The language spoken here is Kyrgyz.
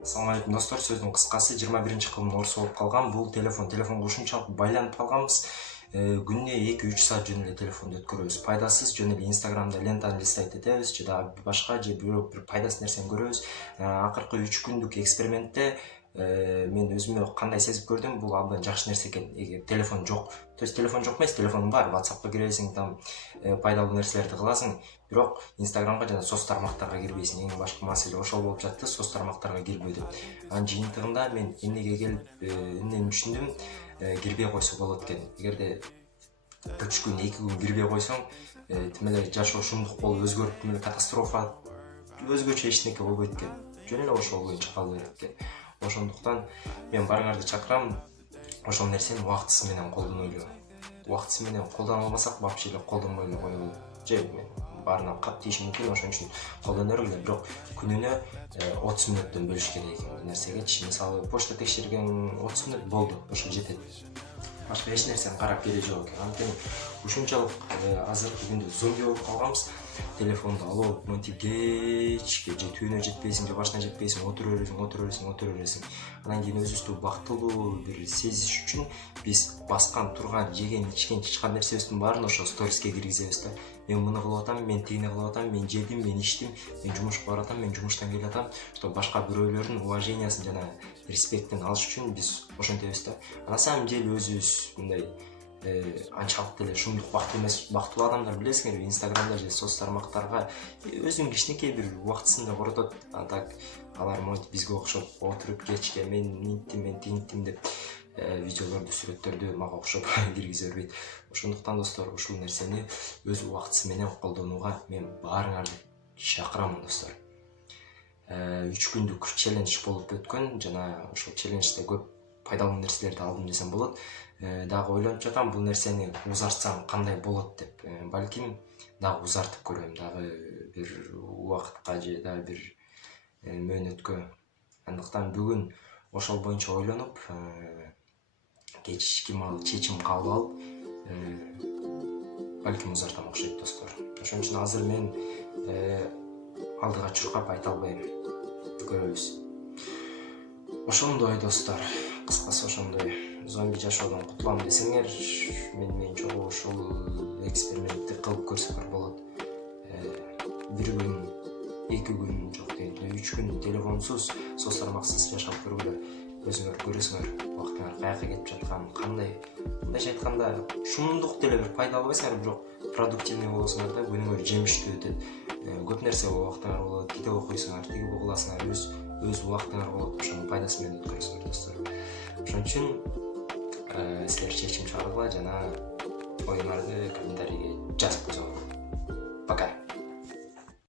Assalamu алейкум достор, сөздің қысқасы 21 кылымдын орусу болуп калган. Бул телефонго ушунчалык байланып калганбыз. Күнүнө 2-3 саат жөн эле телефонду өткөрөбүз. Пайдасыз жөн эле Инстаграмда лентаны листайт этебиз, же дагы башка же бирок бир пайдасыз нерсени көрөбүз. Акыркы 3 күндүк экспериментте мен өзүмө кандай сезип көрдүм, бул абдан жакшы нерсе экен. Эгер телефон жок, то есть телефон жок эмес, телефонуң бар, WhatsAppка киресиң, там пайдалуу нерселерди кыласың, бирок Инстаграмга жана соц тармактарга кирбейсиң. Эң башкы маселе ошол болуп жатты, соц тармактарга кирбөдүм. Анын жыйынтыгында мен эмнеге келип, эмнени түшүндүм, кирбей койсо болот экен. Эгерде 3 күн, 2 күн кирбей койсоң, тим эле жашоо шумдук болуп өзгөрүп, тим эле катастрофа, өзгөчө эчтеке болбойт экен. Жөн эле ошол боюнча кала берет экен. Ошондуктан мен баарыңарды чакырам, ошол нерсени убактысы менен колдонулу. Убактысы менен колдоно алмасак, вообще эле колдонбой эле коелу. Же мен баарына кап тийиши мүмкүн, ошон үчүн колдонор эле, бирок күнүнө 30 мүнөттөн бөлүш керек экен бул нерсеге. Мисалы, почта текшерген 30 мүнөт болду, ошо жетет. Башка эч нерсени карап кереги жок экен. Анткени ушунчалык азыркы күндө зомби болуп калганбыз. Телефонду алып, монтип кечке же түбүнө жетпейсиң, же башына жетпейсиң, отура бересиң. Анан кийин өзүбүздү бактылуу бир сезиш үчүн биз баскан, турган, жеген, ичкен, чычкан нерсебиздин баарын ошо сториске киргизебиз да. Мен муну кылып атам, мен тигини кылып атам, мен жедим, мен ичтим, мен жумушка баратам, мен жумуштан келе атам, чтобы башка бирөөлөрдүн уважениясын жана респектин алыш үчүн биз ошентебиз да. На самом деле өзүбүз мындай анчалык деле шумдук бактылуу эмес, бактылуу адамдар билесиңерби, Инстаграмда же соц тармактарга өзүнүн кичинекей бир убактысында коротот. А так алар монтип бизге окшоп отуруп кечке мен минттим, мен тигинтим деп видеолорду, сүрөттөрдү мага окшоп киргизе бербейт. Ошондуктан достор, ушул нерсени өз убактысы менен колдонууга мен баарыңарды чакырам достор. 3 күндүк челлендж болуп өткөн жана ошол челленджде көп пайдалуу нерселерди алдым десем болот. Дагы ойлонуп жатам, бул нерсени узартсам кандай болот деп. Балким дагы узартып көрөм, дагы бир убакытка же дагы бир мөөнөткө. Андыктан бүгүн ошол боюнча ойлонуп, кечки чечим кабыл алып, балким узартам окшойт достор. Ошон үчүн азыр мен алдыга чуркап айта албайм. Көрөбүз. Ошондой достор, кыскасы ошондой. Зомби жашоодон кутулам десеңер, мен чогуу ушул экспериментти кылып көрсөңөр болот. 1 күн, 2 күн, жок дейт, 3 күн телефонсуз, соц тармаксыз жашап көргүлө. Өзүңөр көрөсүңөр, убактыңар каяка кетип жатканын, кандай. Мындайча айтканда, шумдук деле бир пайдалуу эмес, бирок продуктивный болосуңар да, күнүңөр жемиштүү өтөт. Көп нерсе убактыңар болот, китеп окуйсуңар, тиги угуласыңар, өз убактыңар болот, ошонун пайдасы менен өткөрөсүңөр достор. Ошон үчүн силер чечим чыгаргыла жана оюңарды комментарийге жазып